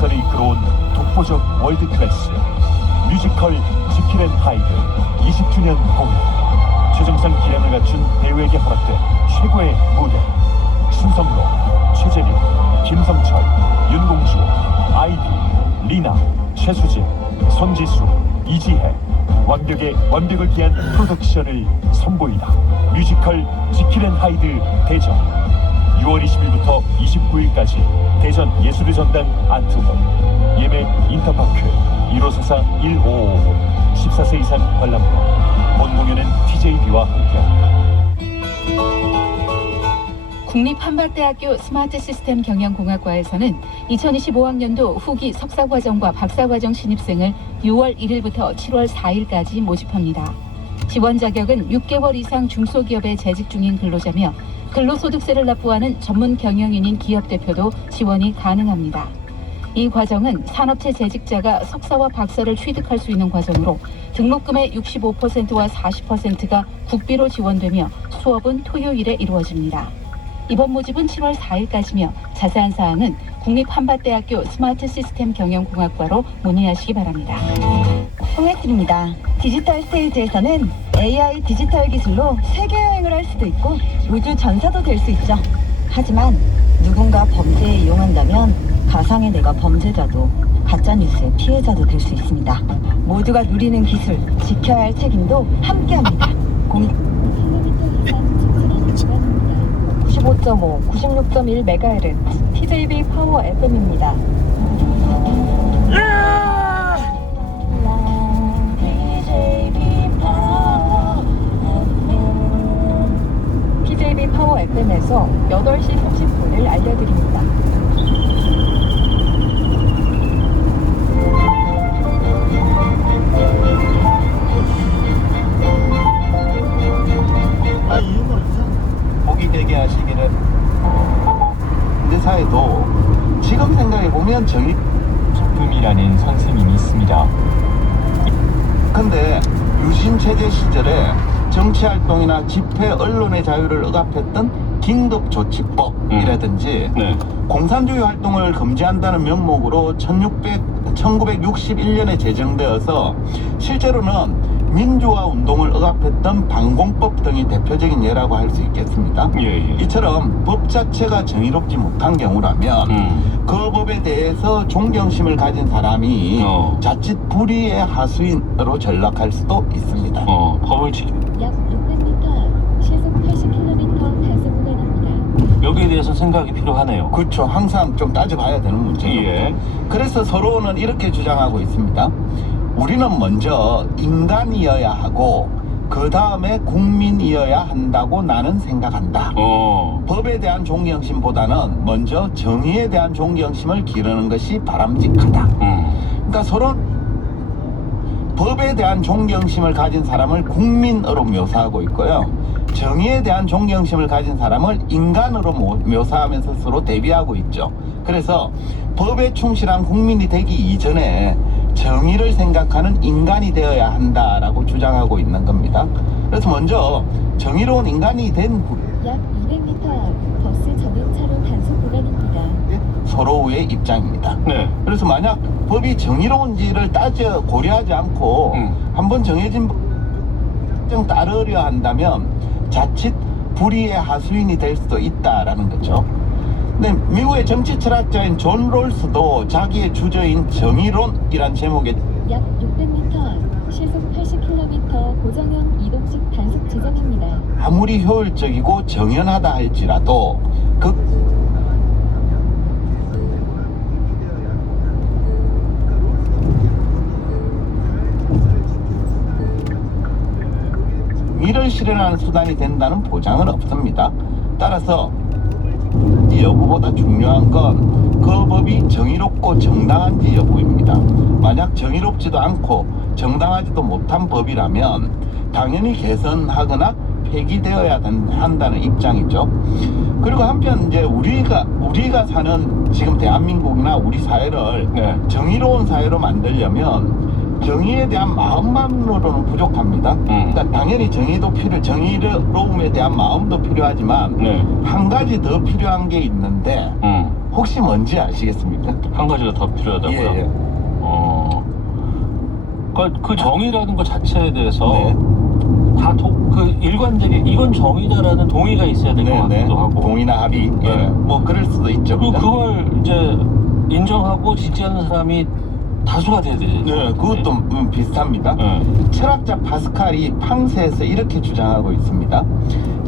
역사를 이끌어온 독보적 월드클래스 뮤지컬 지킬 앤 하이드 20주년 공연. 최정상 기량을 갖춘 배우에게 허락된 최고의 무대. 신성로, 최재림, 김성철, 윤공주, 아이비, 리나, 최수진, 손지수, 이지혜. 완벽을 기한 프로덕션을 선보이다. 뮤지컬 지킬 앤 하이드 대전 6월 20일부터 29일까지 대전 예술의 전당 아트홀. 예매 인터파크 1544-1555 14세 이상 관람권. 본 공연은 TJB와 함께합니다. 국립한밭대학교 스마트시스템 경영공학과에서는 2025학년도 후기 석사과정과 박사과정 신입생을 6월 1일부터 7월 4일까지 모집합니다. 지원 자격은 6개월 이상 중소기업에 재직 중인 근로자며 근로소득세를 납부하는 전문 경영인인 기업 대표도 지원이 가능합니다. 이 과정은 산업체 재직자가 석사와 박사를 취득할 수 있는 과정으로 등록금의 65%와 40%가 국비로 지원되며 수업은 토요일에 이루어집니다. 이번 모집은 7월 4일까지며 자세한 사항은 국립한밭대학교 스마트시스템 경영공학과로 문의하시기 바랍니다. 홍혜진입니다. 디지털 스테이지에서는 AI 디지털 기술로 세계 여행을 할 수도 있고 우주 전사도 될 수 있죠. 하지만 누군가 범죄에 이용한다면 가상의 내가 범죄자도 가짜뉴스의 피해자도 될 수 있습니다. 모두가 누리는 기술, 지켜야 할 책임도 함께합니다. 95.5, 96.1MHz TJB 파워 FM입니다. TJB 파워 FM에서 8시 30분을 알려드립니다. 복이 되게 하시기를. 우리 사회도 지금 생각해보면 정의 소품이라는 선생님이 있습니다. 근데 유신체제 시절에 정치활동이나 집회, 언론의 자유를 억압했던 긴급조치법이라든지 공산주의 활동을 금지한다는 명목으로 1961년에 제정되어서 실제로는 민주화 운동을 억압했던 반공법 등이 대표적인 예라고 할 수 있겠습니다. 이처럼 법 자체가 정의롭지 못한 경우라면 그 법에 대해서 존경심을 가진 사람이 자칫 불의의 하수인으로 전락할 수도 있습니다. 법을 약 600m 앞 시속 80km 단속 구간입니다. 여기에 대해서 생각이 필요하네요. 그렇죠. 항상 좀 따져봐야 되는 문제예요. 그래서 서로는 이렇게 주장하고 있습니다. 우리는 먼저 인간이어야 하고 그 다음에 국민이어야 한다고 나는 생각한다. 법에 대한 존경심보다는 먼저 정의에 대한 존경심을 기르는 것이 바람직하다. 그러니까 서로 법에 대한 존경심을 가진 사람을 국민으로 묘사하고 있고요. 정의에 대한 존경심을 가진 사람을 인간으로 묘사하면서 서로 대비하고 있죠. 그래서 법에 충실한 국민이 되기 이전에 정의를 생각하는 인간이 되어야 한다라고 주장하고 있는 겁니다. 그래서 먼저 정의로운 인간이 된 후 약 200m 앞 버스 전용차로 단속 구간입니다. 서로의 입장입니다. 그래서 만약 법이 정의로운지를 고려하지 않고 한번 정해진 법정 따르려 한다면 자칫 불의의 하수인이 될 수도 있다라는 거죠. 근데 미국의 정치 철학자인 존 롤스도 자기의 주저인 정의론이란 제목의 약 600m 앞 시속 80km 고정형 이동식 단속 지점입니다. 아무리 효율적이고 정연하다 할지라도 이를 실현하는 수단이 된다는 보장은 없습니다. 따라서 이 여부보다 중요한 건 그 법이 정의롭고 정당한지 여부입니다. 만약 정의롭지도 않고 정당하지도 못한 법이라면 당연히 개선하거나 폐기되어야 한다는 입장이죠. 그리고 한편 이제 우리가 사는 지금 대한민국이나 우리 사회를 정의로운 사회로 만들려면 정의에 대한 마음만으로는 부족합니다. 그러니까 당연히 정의로움에 대한 마음도 필요하지만 한 가지 더 필요한 게 있는데 혹시 뭔지 아시겠습니까? 한 가지가 더 필요하다고요? 예. 그러니까 그 정의라는 것 자체에 대해서 네. 그 일관되게 이건 정의다라는 동의가 있어야 될 것 같기도 하고. 동의나 합의. 예. 네. 뭐 그럴 수도 있죠. 그리고 그걸 이제 인정하고 지지하는 사람이 다수가 돼야 되죠. 네, 그것도 비슷합니다. 네. 철학자 파스칼이 팡세에서 이렇게 주장하고 있습니다.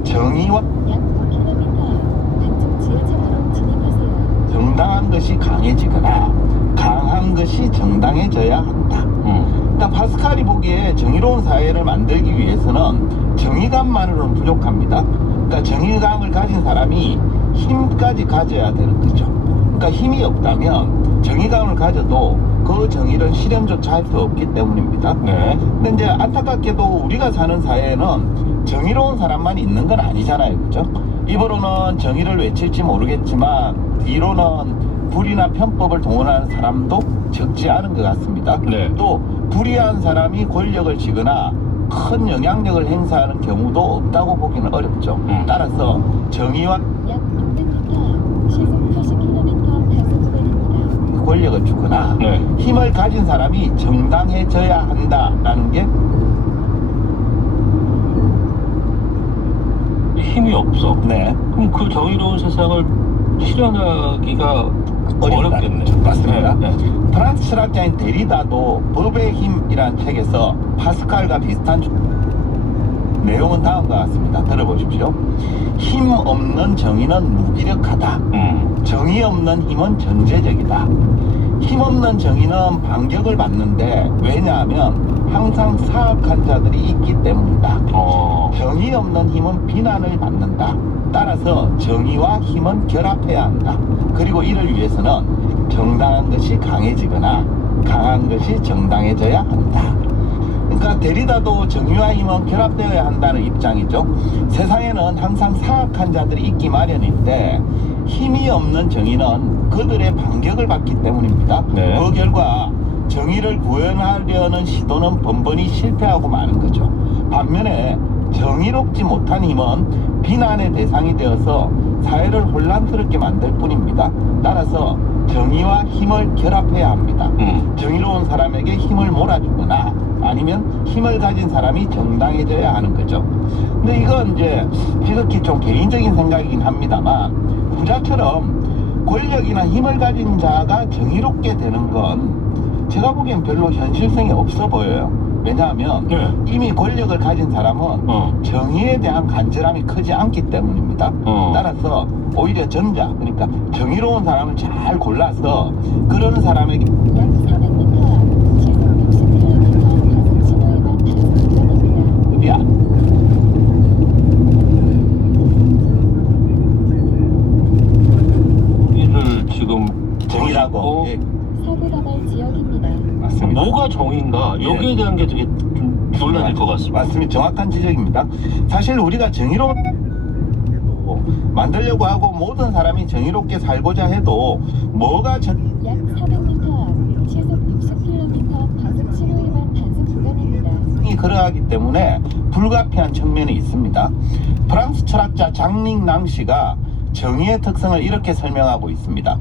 정의와 약 5km 왼쪽 지하차도로 진입하세요. 정당한 것이 강해지거나 강한 것이 정당해져야 한다. 그러니까 파스칼이 보기에 정의로운 사회를 만들기 위해서는 정의감만으로는 부족합니다. 그러니까 정의감을 가진 사람이 힘까지 가져야 되는 거죠. 그러니까 힘이 없다면 정의감을 가져도 그 정의를 실현조차 할 수 없기 때문입니다. 네. 근데 이제 안타깝게도 우리가 사는 사회에는 정의로운 사람만 있는 건 아니잖아요. 그죠? 입으로는 정의를 외칠지 모르겠지만 뒤로는 불의나 편법을 동원하는 사람도 적지 않은 것 같습니다. 네. 또 불의한 사람이 권력을 쥐거나 큰 영향력을 행사하는 경우도 없다고 보기는 어렵죠. 따라서 정의와 약 600m 시속 80km 단속 구간입니다. 권력을 주거나 네. 힘을 가진 사람이 정당해져야 한다라는 게 힘이 없어. 네. 그럼 그 정의로운 세상을 실현하기가 어렵겠네. 맞습니다. 네. 프랑스 철학자인 데리다도 법의 힘이란 책에서 파스칼과 비슷한 내용은 다음과 같습니다. 들어보십시오. 힘 없는 정의는 무기력하다. 정의 없는 힘은 전제적이다. 힘 없는 정의는 반격을 받는데 왜냐하면 항상 사악한 자들이 있기 때문이다. 정의 없는 힘은 비난을 받는다. 따라서 정의와 힘은 결합해야 한다. 그리고 이를 위해서는 정당한 것이 강해지거나 강한 것이 정당해져야 한다. 그러니까 데리다도 정의와 힘은 결합되어야 한다는 입장이죠. 세상에는 항상 사악한 자들이 있기 마련인데 힘이 없는 정의는 그들의 반격을 받기 때문입니다. 네. 그 결과 정의를 구현하려는 시도는 번번이 실패하고 마는 거죠. 반면에 정의롭지 못한 힘은 비난의 대상이 되어서 사회를 혼란스럽게 만들 뿐입니다. 따라서 정의와 힘을 결합해야 합니다. 정의로운 사람에게 힘을 몰아주거나 아니면 힘을 가진 사람이 정당해져야 하는 거죠. 근데 이건 이제 지극히 좀 개인적인 생각이긴 합니다만 부자처럼 권력이나 힘을 가진 자가 정의롭게 되는 건 제가 보기엔 별로 현실성이 없어 보여요. 왜냐하면 네. 이미 권력을 가진 사람은 정의에 대한 간절함이 크지 않기 때문입니다. 따라서 오히려 전자, 그러니까 정의로운 사람을 잘 골라서 그런 사람에게 약 400m 시속 60km 과속 신호 위반 단속 구간입니다. 야, 이를 지금 정의라고. 예, 사고 다발 지역입니다. 맞습니다. 뭐가 정의인가 여기에 대한 게 되게 좀 논란일 것 같습니다. 맞습니다. 정확한 지적입니다. 사실 우리가 정의로운 만들려고 하고 모든 사람이 정의롭게 살고자 해도 뭐가 약 400m 앞 시속 60km 과속 신호 위반 단속 구간입니다. 정이 그러하기 때문에 불가피한 측면이 있습니다. 프랑스 철학자 장링 낭시가 정의의 특성을 이렇게 설명하고 있습니다.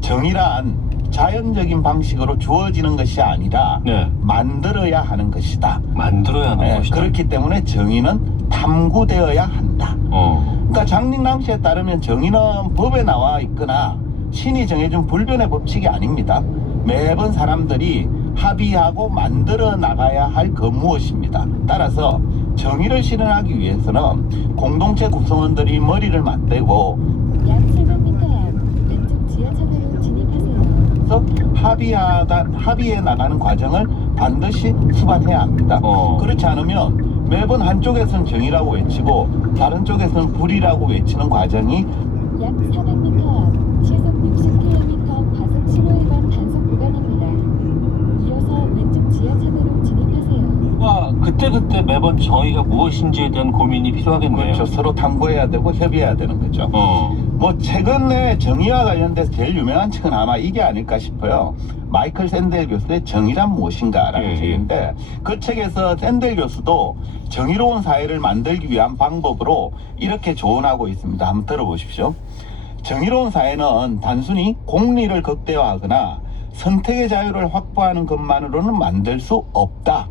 정의란 자연적인 방식으로 주어지는 것이 아니라 네. 만들어야 하는 것이다. 만들어야 하는 네, 것이다. 그렇기 때문에 정의는 탐구되어야 한다. 그러니까 장링 낭시에 따르면 정의는 법에 나와 있거나 신이 정해준 불변의 법칙이 아닙니다. 매번 사람들이 합의하고 만들어 나가야 할 그 무엇입니다. 따라서 정의를 실현하기 위해서는 공동체 구성원들이 머리를 맞대고 약 700m 앞 왼쪽 지하차도로 진입하세요. 합의해 나가는 과정을 반드시 수반해야 합니다. 그렇지 않으면 매번 한쪽에서는 정의라고 외치고 다른 쪽에서는 불의라고 외치는 과정이 약 400m 앞 시속 60km 과속 신호 위반 단속 구간입니다. 이어서 왼쪽 지하차도로 진입하세요. 그때 매번 정의가 무엇인지에 대한 고민이 필요하겠네요. 그렇죠. 서로 탐구해야 되고 협의해야 되는 거죠. 뭐 최근에 정의와 관련돼서 제일 유명한 책은 아마 이게 아닐까 싶어요. 마이클 샌델 교수의 정의란 무엇인가라는 책인데 그 책에서 샌델 교수도 정의로운 사회를 만들기 위한 방법으로 이렇게 조언하고 있습니다. 한번 들어보십시오. 정의로운 사회는 단순히 공리를 극대화하거나 선택의 자유를 확보하는 것만으로는 만들 수 없다.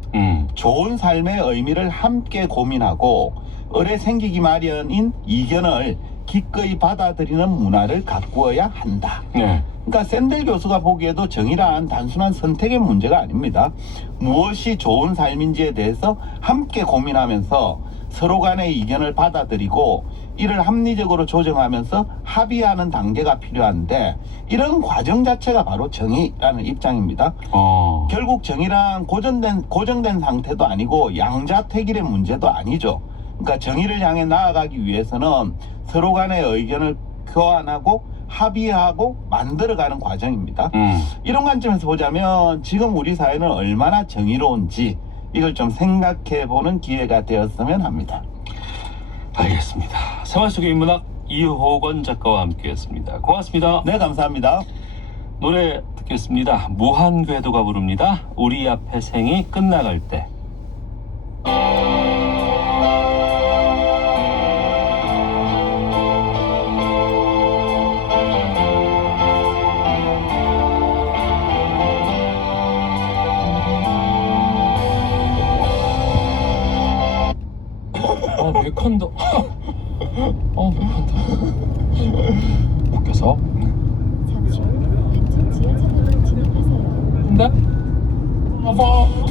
좋은 삶의 의미를 함께 고민하고 을에 생기기 마련인 이견을 기꺼이 받아들이는 문화를 가꾸어야 한다. 네. 그러니까 샌델 교수가 보기에도 정의란 단순한 선택의 문제가 아닙니다. 무엇이 좋은 삶인지에 대해서 함께 고민하면서 서로 간의 이견을 받아들이고 이를 합리적으로 조정하면서 합의하는 단계가 필요한데 이런 과정 자체가 바로 정의라는 입장입니다. 결국 정의란 고정된 상태도 아니고 양자택일의 문제도 아니죠. 그러니까 정의를 향해 나아가기 위해서는 서로 간의 의견을 교환하고 합의하고 만들어가는 과정입니다. 이런 관점에서 보자면 지금 우리 사회는 얼마나 정의로운지 이걸 좀 생각해보는 기회가 되었으면 합니다. 알겠습니다. 생활 속의 인문학 이호건 작가와 함께했습니다. 고맙습니다. 네, 감사합니다. 노래 듣겠습니다. 무한궤도가 부릅니다. 우리 앞에 생이 끝나갈 때. 맥한다. 맥한다. 웃겨서. 잠시 후 왼쪽 지하차도로 진입하세요. 근데? 봐봐.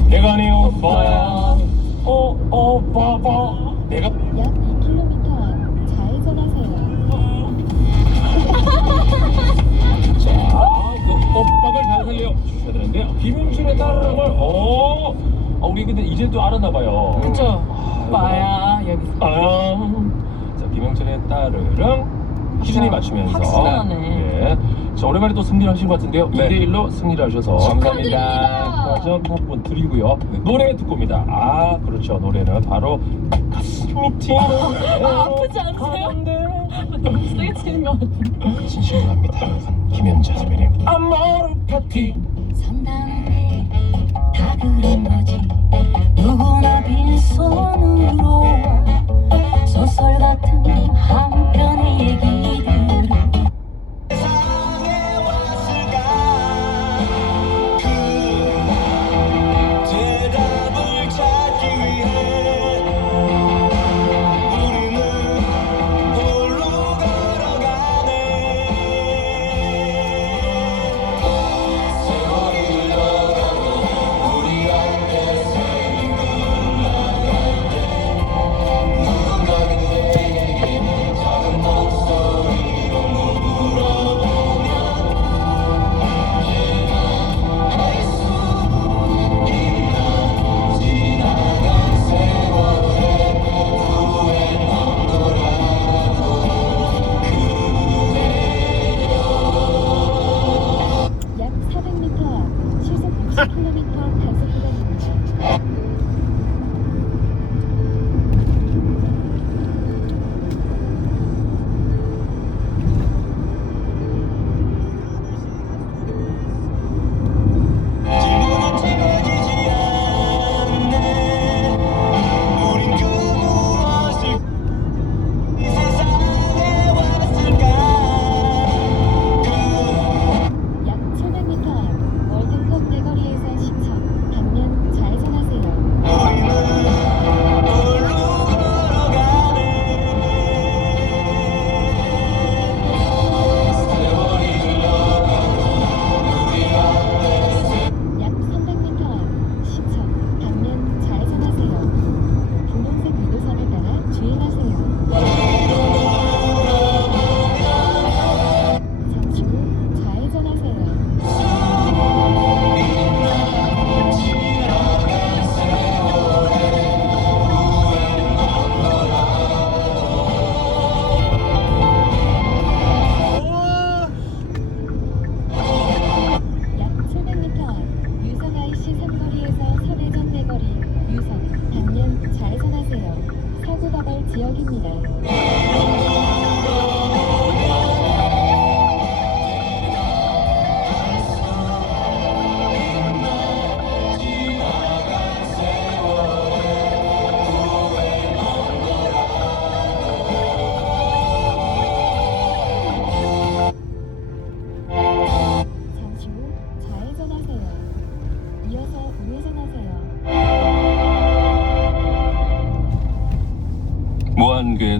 내가 아니요. 봐야. 봐봐. 내가. 약 2km 앞 좌회전하세요. 자, 그 오빠를 잘 살려 주셔야 되는데요. 김용준의 따르릉을, 우리 근데 이제 또 알았나봐요. 그쵸. 마야 여기 자, 김영철의 따르릉 희준이 맞추면서 확실하네. 예. 자, 오랜만에 또 승리를 하신 것 같은데요. 네. 2대1로 승리를 하셔서 축하드립니다. 점 한번 드리고요. 노래 듣고 옵니다. 그렇죠. 노래는 바로 가슴이 튀는 아프지 않으세요? 너무 세게 치는 것 같은데. 진심으로 합니다. 여러분. 김현자 선배님 아모르 파티. 산다는데 다 그런 거지. 누구나 빈손으로 소설 같은 한 편의 얘기들을 세상에 왔을까 그 대답을 찾기 위해 우리는 홀로 걸어가네. 세월이 흘러가고 우리 앞에 생긴 누군가 그대에게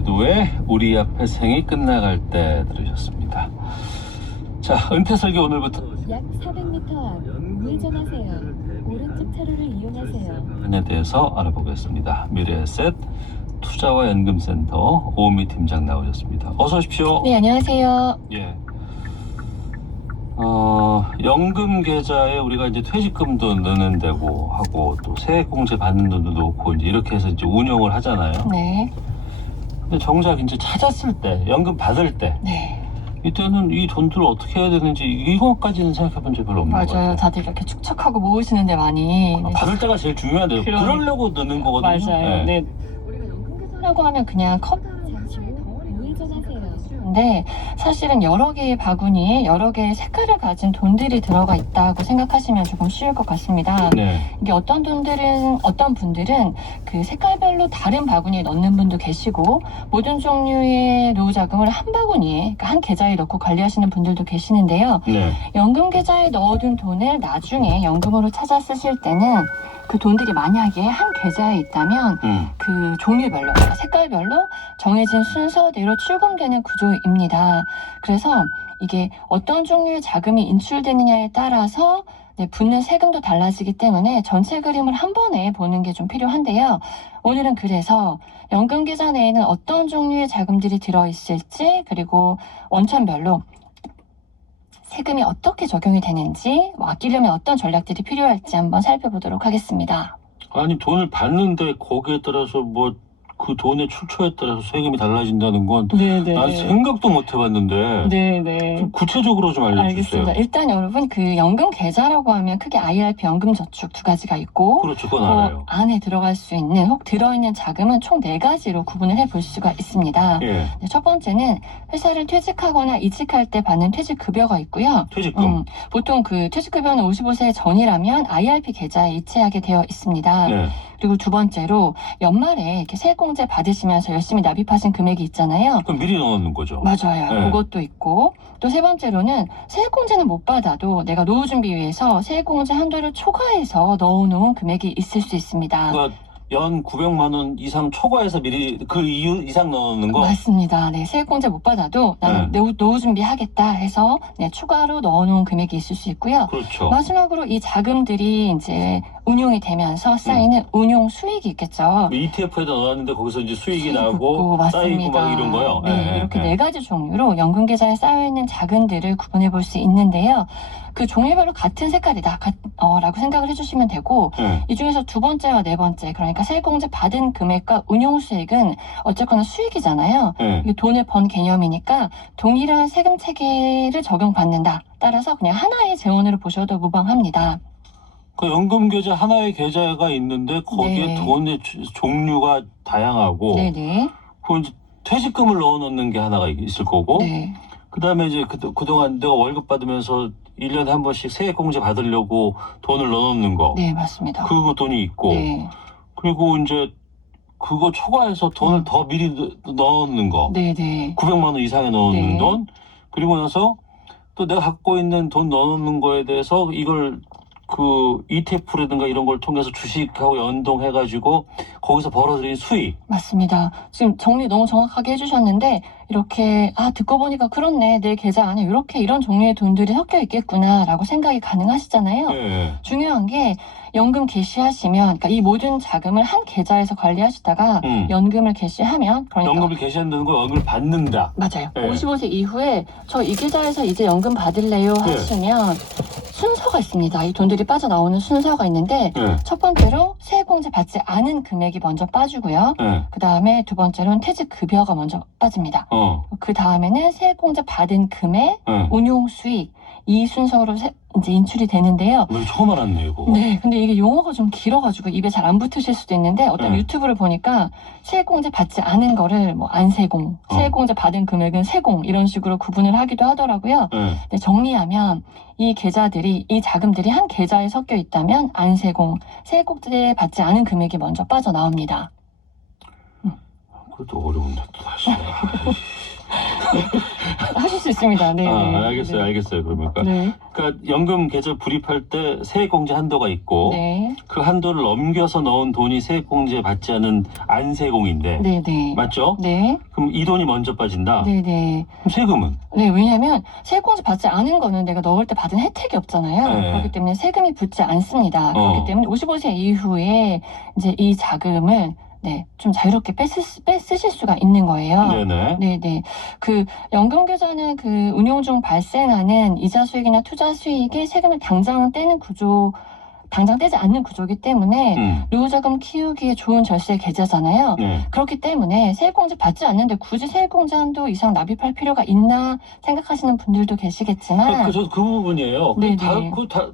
궤도의 우리 앞에 생이 끝나갈 때 들으셨습니다. 자, 은퇴설교 오늘부터 약 400m 앞 우회전하세요. 오른쪽 차로를 이용하세요. 에 대해서 알아보겠습니다. 미래에셋 투자와 연금센터 오은미 팀장 나오셨습니다. 어서 오십시오. 네, 안녕하세요. 예. 연금 계좌에 우리가 이제 퇴직금도 넣는 데고 하고 또 세액공제 받는 돈도 넣고 이제 이렇게 해서 이제 운영을 하잖아요. 네. 근데 정작 이제 찾았을 때, 연금 받을 때, 네. 이때는 이 돈들을 어떻게 해야 되는지 이것까지는 생각해 본 적이 별로 없는 것 맞아요. 같아요. 다들 이렇게 축척하고 모으시는데 많이. 네. 받을 때가 제일 중요한데요. 그러려고 넣는 거거든요. 맞아요. 네. 우리가 연금계좌라고 하면 그냥 잠시 후 우회전하세요. 근데 사실은 여러 개의 바구니에 여러 개의 색깔을 가진 돈들이 들어가 있다고 생각하시면 조금 쉬울 것 같습니다. 네. 이게 어떤 분들은 그 색깔별로 다른 바구니에 넣는 분도 계시고 모든 종류의 노후 자금을 한 바구니에, 그러니까 한 계좌에 넣고 관리하시는 분들도 계시는데요. 네. 연금 계좌에 넣어둔 돈을 나중에 연금으로 찾아 쓰실 때는 그 돈들이 만약에 한 계좌에 있다면 그 종류별로, 그러니까 색깔별로 정해진 순서대로 출금되는 구조입니다. 그래서 이게 어떤 종류의 자금이 인출되느냐에 따라서 붙는 세금도 달라지기 때문에 전체 그림을 한 번에 보는 게 좀 필요한데요. 오늘은 그래서 연금 계좌 내에는 어떤 종류의 자금들이 들어있을지, 그리고 원천별로 세금이 어떻게 적용이 되는지, 아끼려면 어떤 전략들이 필요할지 한번 살펴보도록 하겠습니다. 아니 돈을 받는데 거기에 따라서 뭐 그 돈의 출처에 따라서 세금이 달라진다는 건 네네. 난 생각도 못 해봤는데 네네. 좀 구체적으로 좀 알려주세요. 알겠습니다. 일단 여러분 그 연금 계좌라고 하면 크게 IRP 연금저축 두 가지가 있고 그렇죠, 그건 알아요. 안에 들어갈 수 있는 혹 들어있는 자금은 총 4가지로 구분을 해볼 수가 있습니다. 예. 첫 번째는 회사를 퇴직하거나 이직할 때 받는 퇴직급여가 있고요. 퇴직금. 보통 그 퇴직급여는 55세 전이라면 IRP 계좌에 이체하게 되어 있습니다. 네. 그리고 두 번째로 연말에 이렇게 세액공제 받으시면서 열심히 납입하신 금액이 있잖아요. 그럼 미리 넣어놓는 거죠. 맞아요. 네. 그것도 있고 또 세 번째로는 세액공제는 못 받아도 내가 노후 준비 위해서 세액공제 한도를 초과해서 넣어놓은 금액이 있을 수 있습니다. 그러니까 연 900만 원 이상 초과해서 미리 그 이유 이상 넣어놓는 거. 맞습니다. 네, 세액공제 못 받아도 나는 노후 준비하겠다 해서 추가로 넣어놓은 금액이 있을 수 있고요. 그렇죠. 마지막으로 이 자금들이 이제 운용이 되면서 쌓이는 운용 수익이 있겠죠. ETF에다 넣었는데 거기서 이제 수익이 나고 붙고, 쌓이고 막 이런 거요. 네, 이렇게 4가지 종류로 연금 계좌에 쌓여있는 자금들을 구분해 볼 수 있는데요. 그 종류별로 같은 색깔이다 라고 생각을 해주시면 되고 이 중에서 두 번째와 네 번째, 그러니까 세액공제 받은 금액과 운용 수익은 어쨌거나 수익이잖아요. 이게 돈을 번 개념이니까 동일한 세금 체계를 적용받는다. 따라서 그냥 하나의 재원으로 보셔도 무방합니다. 그 연금 계좌 하나의 계좌가 있는데 거기에 네. 돈의 종류가 다양하고 네네. 그 이제 퇴직금을 넣어놓는 게 하나가 있을 거고 네. 그다음에 이제 그동안 내가 월급 받으면서 1년에 한 번씩 세액공제 받으려고 돈을 넣어놓는 거. 네, 맞습니다. 그 돈이 있고 네. 그리고 이제 그거 초과해서 돈을 더 미리 넣어놓는 거. 네네. 900만 원 이상에 넣어놓는 네. 돈. 그리고 나서 또 내가 갖고 있는 돈 넣어놓는 거에 대해서 이걸 그 ETF라든가 이런 걸 통해서 주식하고 연동해가지고 거기서 벌어들인 수익. 맞습니다. 지금 정리 너무 정확하게 해주셨는데 이렇게 듣고 보니까 그렇네, 내 계좌 안에 이렇게 이런 종류의 돈들이 섞여 있겠구나 라고 생각이 가능하시잖아요. 네. 중요한 게 연금 개시하시면, 그러니까 이 모든 자금을 한 계좌에서 관리하시다가 연금을 개시하면, 그러니까 연금을 개시한다는 건 연금을 받는다. 맞아요. 네. 55세 이후에 저 이 계좌에서 이제 연금 받을래요 네. 하시면 순서가 있습니다. 이 돈들이 빠져나오는 순서가 있는데 네. 첫 번째로 세액공제 받지 않은 금액이 먼저 빠지고요. 네. 그 다음에 두 번째로는 퇴직급여가 먼저 빠집니다. 그 다음에는 세액공제 받은 금액, 네. 운용 수익, 이 순서로 이제 인출이 되는데요. 왜 처음 알았네 이거. 네, 근데 이게 용어가 좀 길어가지고 입에 잘 안 붙으실 수도 있는데 어떤 유튜브를 보니까 세액공제 받지 않은 거를 뭐 안세공, 세액공제 받은 금액은 세공 이런 식으로 구분을 하기도 하더라고요. 근데 정리하면 이 계좌들이, 이 자금들이 한 계좌에 섞여 있다면 안세공, 세액공제 받지 않은 금액이 먼저 빠져나옵니다. 그것도 어려운데 또 다시. 하실 수 있습니다. 네. 알겠어요. 알겠어요. 그러니까. 네. 그러니까 연금 계좌 불입할 때 세액공제 한도가 있고 네. 그 한도를 넘겨서 넣은 돈이 세액공제 받지 않은 안세공인데 네. 네. 맞죠? 네. 그럼 이 돈이 먼저 빠진다? 네. 네. 그럼 세금은? 네, 왜냐하면 세액공제 받지 않은 거는 내가 넣을 때 받은 혜택이 없잖아요. 네. 그렇기 때문에 세금이 붙지 않습니다. 그렇기 때문에 55세 이후에 이제 이 자금을 좀 자유롭게 쓰실 수가 있는 거예요. 네네. 네네. 그 연금계좌는 그 운용 중 발생하는 이자 수익이나 투자 수익에 세금을 당장 떼지 않는 구조이기 때문에 노후자금 키우기에 좋은 절세 계좌잖아요. 네. 그렇기 때문에 세액공제 받지 않는데 굳이 세액공제 한도 이상 납입할 필요가 있나 생각하시는 분들도 계시겠지만 그 부분이에요. 네네.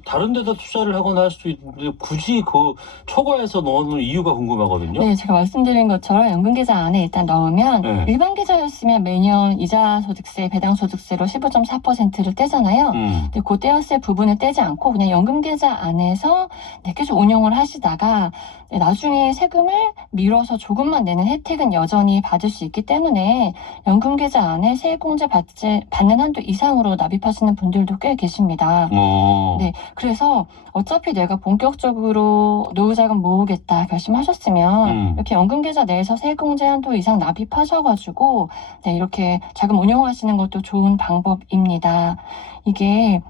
다른 데다 투자를 하거나 할 수도 있는데 굳이 그 초과해서 넣는 이유가 궁금하거든요. 네, 제가 말씀드린 것처럼 연금계좌 안에 일단 넣으면 네. 일반 계좌였으면 매년 이자소득세, 배당소득세로 15.4%를 떼잖아요. 근데 그 떼었을 부분을 떼지 않고 그냥 연금계좌 안에서 계속 운용을 하시다가 나중에 세금을 밀어서 조금만 내는 혜택은 여전히 받을 수 있기 때문에 연금계좌 안에 세액공제 받는 한도 이상으로 납입하시는 분들도 꽤 계십니다. 네, 그래서 어차피 내가 본격적으로 노후자금 모으겠다 결심하셨으면 이렇게 연금계좌 내에서 세액공제 한도 이상 납입하셔가지고 네, 이렇게 자금 운용하시는 것도 좋은 방법입니다. 이게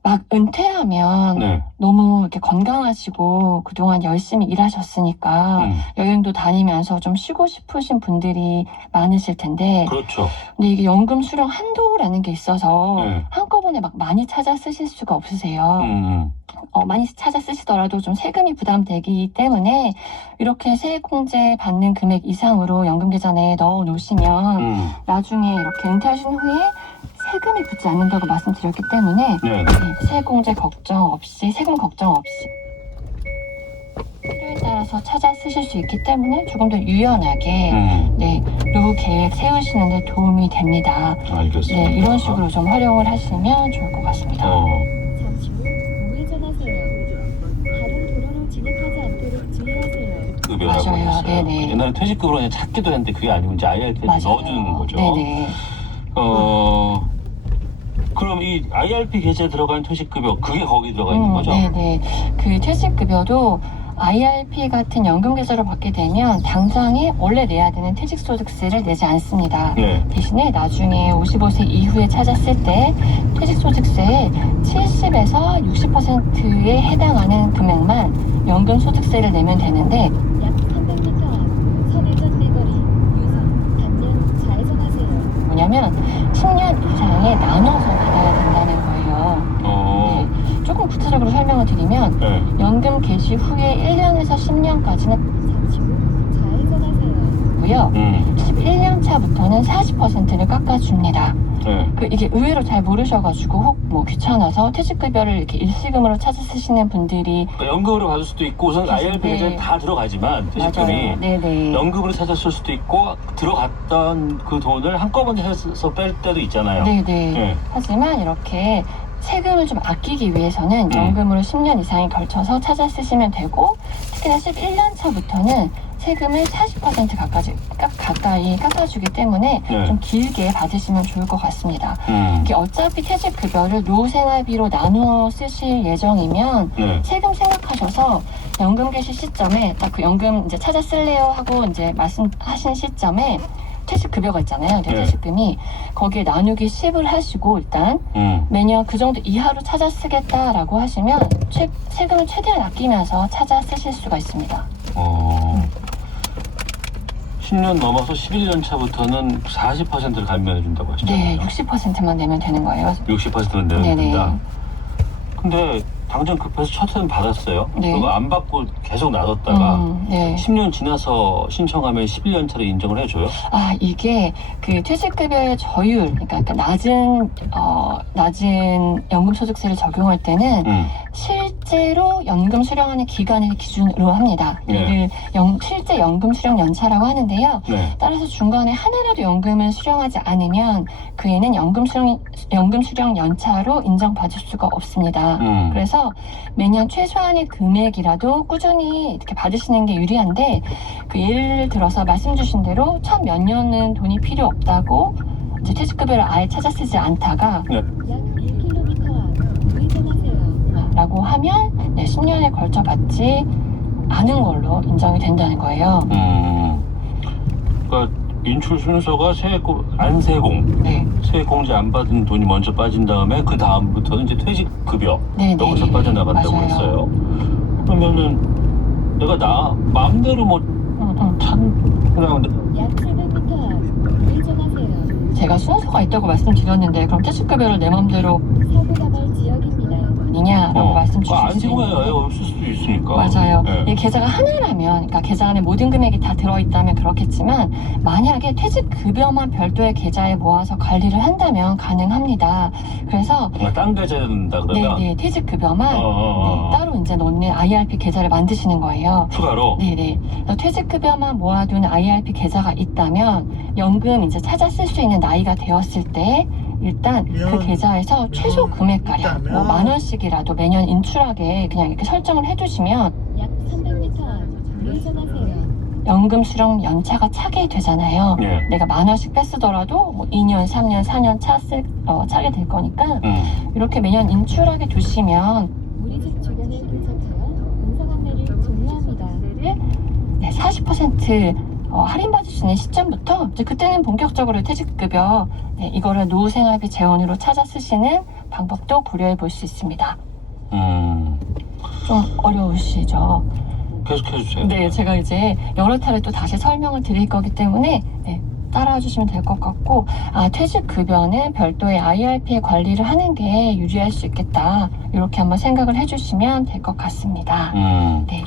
막 은퇴하면 네. 너무 이렇게 건강하시고 그동안 열심히 일하셨으니까 여행도 다니면서 좀 쉬고 싶으신 분들이 많으실 텐데 그렇죠. 근데 이게 연금 수령 한도라는 게 있어서 네. 한꺼번에 막 많이 찾아 쓰실 수가 없으세요. 많이 찾아 쓰시더라도 좀 세금이 부담되기 때문에 이렇게 세액공제 받는 금액 이상으로 연금계좌 내에 넣어 놓으시면 나중에 이렇게 은퇴하신 후에 세금이 붙지 않는다고 말씀드렸기 때문에 네. 세액공제 걱정 없이 세금 걱정 없이 필요에 따라서 찾아 쓰실 수 있기 때문에 조금 더 유연하게 노후 계획 세우시는 데 도움이 됩니다. 알겠습니다. 네, 이런 식으로 좀 활용을 하시면 좋을 것 같습니다. 잠시 후 우회전하세요. 다른 도로로 진입하지 않도록 주의하세요. 급여라고 맞아요. 했어요. 네네. 옛날에 퇴직급으로 그냥 찾기도 했는데 그게 아니고 이제 IRP에 넣어주는 거죠. 네네. 그럼 이 IRP 계좌에 들어간 퇴직급여 그게 거기 들어가 있는 거죠? 네네. 그 퇴직급여도 IRP 같은 연금계좌로 받게 되면 당장에 원래 내야 되는 퇴직소득세를 내지 않습니다. 네. 대신에 나중에 55세 이후에 찾았을 때 퇴직소득세의 70에서 60%에 해당하는 금액만 연금소득세를 내면 되는데 약 300m 앞 서대전 내거리 유선 단면 좌회전하세요. 뭐냐면 10년 이상에 나눠서 받아야 된다는 거예요. 네, 조금 구체적으로 설명을 드리면 연금 개시 후에 1년에서 10년까지는 잠시 후 좌회전하세요. 고요. 11년 차부터는 40%를 깎아줍니다. 이게 의외로 잘 모르셔가지고 혹 뭐 귀찮아서 퇴직급여를 이렇게 일시금으로 찾아 쓰시는 분들이 그러니까 연금으로 받을 수도 있고 우선 IRP 계좌에 다 들어가지만 퇴직금이 네네. 연금으로 찾았을 수도 있고 들어갔던 그 돈을 한꺼번에 해서 뺄 때도 있잖아요. 네네. 네. 하지만 이렇게 세금을 좀 아끼기 위해서는 연금으로 10년 이상에 걸쳐서 찾아 쓰시면 되고 특히나 11년 차부터는 세금을 40% 가까이 깎아주기 때문에 좀 길게 받으시면 좋을 것 같습니다. 이게 어차피 퇴직급여를 노후생활비로 나누어 쓰실 예정이면 세금 생각하셔서 연금 개시 시점에 딱 그 연금 이제 찾아 쓸래요 하고 이제 말씀하신 시점에 퇴직급여가 있잖아요. 퇴직금이 거기에 나누기 10을 하시고 일단 매년 그 정도 이하로 찾아 쓰겠다라고 하시면 세금을 최대한 아끼면서 찾아 쓰실 수가 있습니다. 10년 넘어서 11년 차부터는 40%를 감면해 준다고 하시잖아요. 네, 60%만 내면 되는 거예요. 60%는 내면 네네. 된다. 근데 당장 급해서 첫 해는 받았어요. 네. 그거 안 받고 계속 놔뒀다가 네. 10년 지나서 신청하면 11년 차로 인정을 해줘요? 이게 그 퇴직급여의 저율, 그러니까 낮은 연금소득세를 적용할 때는 실제로 연금 수령하는 기간을 기준으로 합니다. 이를 실제 연금 수령 연차라고 하는데요. 따라서 중간에 한 해라도 연금을 수령하지 않으면 그 애는 연금 수령 연차로 인정받을 수가 없습니다. 그래서 그래서 매년 최소한의 금액이라도 꾸준히 이렇게 받으시는 게 유리한데, 그 예를 들어서 말씀 주신 대로 첫 몇 년은 돈이 필요 없다고 이제 퇴직급여를 아예 찾아 쓰지 않다가 약 1km 앞 우회전하세요. 라고 하면 10년에 걸쳐 받지 않은 걸로 인정이 된다는 거예요. 그러니까 인출 순서가 안세공, 네. 세액공제 안 받은 돈이 먼저 빠진 다음에 그 다음부터는 이제 퇴직급여 네, 여기서 네. 빠져나간다고 맞아요. 했어요. 그러면은 내가 마음대로 뭐 그냥 약 700m 앞 우회전하세요. 제가 순서가 있다고 말씀드렸는데, 그럼 퇴직급여를 내 맘대로 사고 다발 지역입니다. 아니냐라고 말씀 주실 수 안세공에 있는데. 아예 없을 수도 있으니까. 맞아요. 네. 이 계좌가 하나라면, 그러니까 계좌 안에 모든 금액이 다 들어있다면 그렇겠지만, 만약에 퇴직급여만 별도의 계좌에 모아서 관리를 한다면 가능합니다. 그래서 뭔가 딴 계좌에 넣는다 그러면 네네, 퇴직급여만 네, 따로 이제 넣는 IRP 계좌를 만드시는 거예요. 추가로. 네네. 그래서 퇴직급여만 모아둔 IRP 계좌가 있다면 연금 이제 찾아 쓸 수 있는 나이가 되었을 때 일단 그 계좌에서 최소 금액가량 뭐 10,000원씩이라도 매년 인출하게 그냥 이렇게 설정을 해두시면 약 300m 앞 우회전하세요. 연금 수령 연차가 차게 되잖아요. 예. 내가 10,000원씩 뺐으더라도 뭐 2년, 3년, 4년 차게 될 거니까 이렇게 매년 인출하게 두시면 우리 집 주변을 도착하여 음성 안내를 종료합니다. 네, 40% 할인받을 수 있는 시점부터 이제 그때는 본격적으로 퇴직급여 이거를 노후생활비 재원으로 찾아 쓰시는 방법도 고려해 볼 수 있습니다. 좀 어려우시죠? 계속해 주세요. 네, 제가 이제 여러 차례 또 다시 설명을 드릴 거기 때문에 따라와 주시면 될 것 같고, 퇴직급여는 별도의 IRP에 관리를 하는 게 유리할 수 있겠다, 이렇게 한번 생각을 해주시면 될 것 같습니다. 네.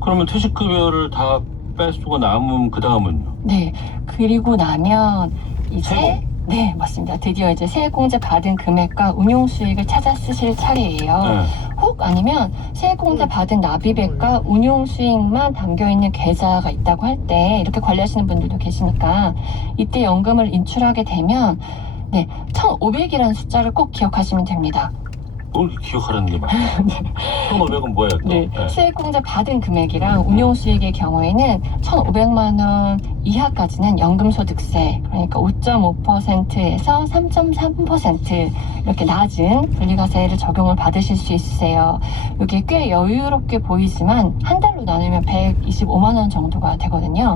그러면 퇴직급여를 다 빼쓰고 남은 그 다음은요? 네, 그리고 나면 이제 세금? 네, 맞습니다. 드디어 이제 세액공제 받은 금액과 운용수익을 찾아 쓰실 차례예요. 네. 혹 아니면 세액공제 받은 납입액과 운용수익만 담겨있는 계좌가 있다고 할 때 이렇게 관리하시는 분들도 계시니까 이때 연금을 인출하게 되면 1,500이라는 숫자를 꼭 기억하시면 됩니다. 뭘 기억하라는 게 맞아요. 1,500은 뭐예요? 또? 네, 세액공제 받은 금액이랑 운용수익의 경우에는 1,500만 원 이하까지는 연금소득세, 그러니까 5.5%에서 3.3% 이렇게 낮은 분리과세를 적용을 받으실 수 있으세요. 이게 꽤 여유롭게 보이지만 한 달로 나누면 125만 원 정도가 되거든요.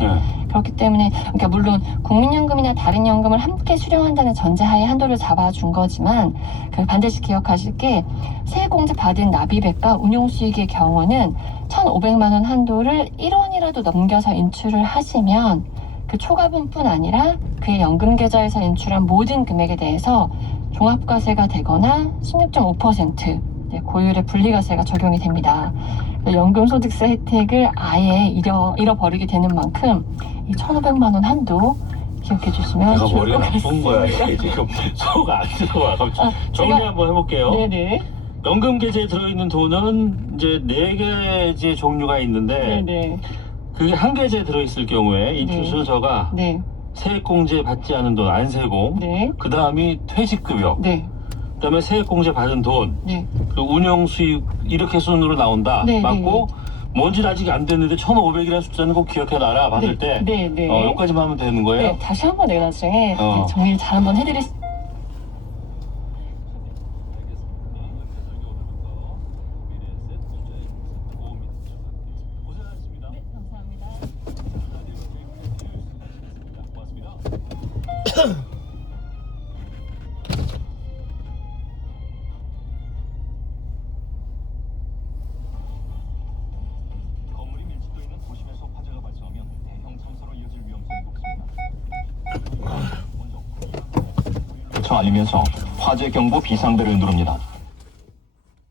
그렇기 때문에, 그러니까 물론 국민연금이나 다른 연금을 함께 수령한다는 전제하에 한도를 잡아준 거지만, 반드시 기억하실 게 세액공제 받은 납입액과 운용수익의 경우는 1,500만 원 한도를 1원이라도 넘겨서 인출을 하시면 그 초과분뿐 아니라 그의 연금계좌에서 인출한 모든 금액에 대해서 종합과세가 되거나 16.5% 고율의 분리과세가 적용이 됩니다. 연금소득세 혜택을 아예 잃어버리게 되는 만큼 이 1,500만 원 한도 기억해 주시면 내가 좋을 머리가 것 나쁜 거야. 같습니다. 이게 지금 소가 안 들어와. 정리 제가- 한번 해볼게요. 네네. 연금 계좌에 들어있는 돈은 이제 4개의 종류가 있는데 네네. 그게 한 계좌에 들어있을 경우에 인출 순서가 네. 세액공제 받지 않은 돈 안세공, 네. 그 다음이 퇴직급여, 네. 그 다음에 세액공제 받은 돈, 네. 그 운영수익 이렇게 순으로 나온다. 네, 맞고 뭔지 아직 안 됐는데 1,500이라는 숫자는 꼭 기억해놔라. 받을 때 네. 여기까지만 하면 되는 거예요. 네, 다시 한번 내가 나중에 어. 정리를 잘 한번 해드릴 수. 건물이 밀집도 있는 도심에서 화재가 발생하면 대형 참사로 이어질 위험성이 높습니다. 먼저 저 알리면서 화재 경보 비상벨을 누릅니다.